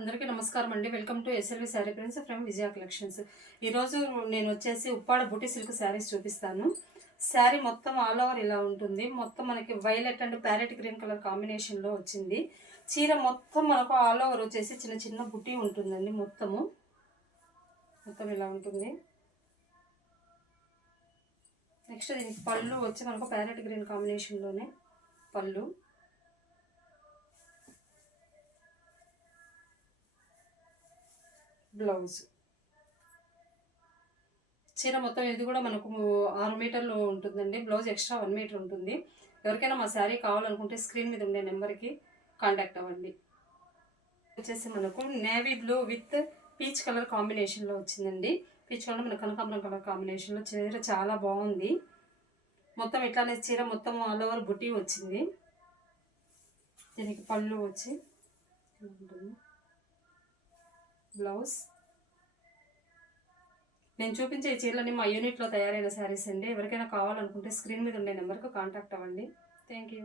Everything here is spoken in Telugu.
అందరికీ నమస్కారం అండి. Welcome to SLV sari prints from Vijaya collections. ఈరోజు నేను వచ్చేసి ఉప్పాడ బూటీ సిల్క్ శారీస్ చూపిస్తాను. శారీ మొత్తం ఆల్ ఓవర్ ఇలా ఉంటుంది. మొత్తం మనకి violet and parrot green colour కాంబినేషన్లో వచ్చింది. చీర మొత్తం మనకు ఆల్ ఓవర్ వచ్చేసి చిన్న చిన్న బుటీ ఉంటుందండి. మొత్తం ఇలా ఉంటుంది. నెక్స్ట్ దీనికి పళ్ళు వచ్చి మనకు ప్యారెట్ గ్రీన్ కాంబినేషన్లోనే పళ్ళు. బ్లౌజ్. చీర మొత్తం ఇది కూడా మనకు 6 మీటర్లు ఉంటుందండి. బ్లౌజ్ ఎక్స్ట్రా 1 మీటర్ ఉంటుంది. ఎవరికైనా మా శారీ కావాలనుకుంటే స్క్రీన్ మీద ఉండే నెంబర్కి కాంటాక్ట్ అవ్వండి. వచ్చేసి మనకు navy blue with peach colour కాంబినేషన్లో వచ్చిందండి. పీచ్ కలర్ మన కనకాంబరం కలర్ కాంబినేషన్లో చీర చాలా బాగుంది. మొత్తం ఇట్లానే చీర మొత్తం ఆల్ ఓవర్ బుటీ వచ్చింది. దీనికి పళ్ళు వచ్చి ఉంటుంది. బ్లౌజ్. నేను చూపించే ఈ చీరలన్నీ మా యూనిట్లో తయారైన శారీస్ అండి. ఎవరికైనా కావాలనుకుంటే స్క్రీన్ మీద ఉండే నెంబర్కి కాంటాక్ట్ అవ్వండి. Thank you.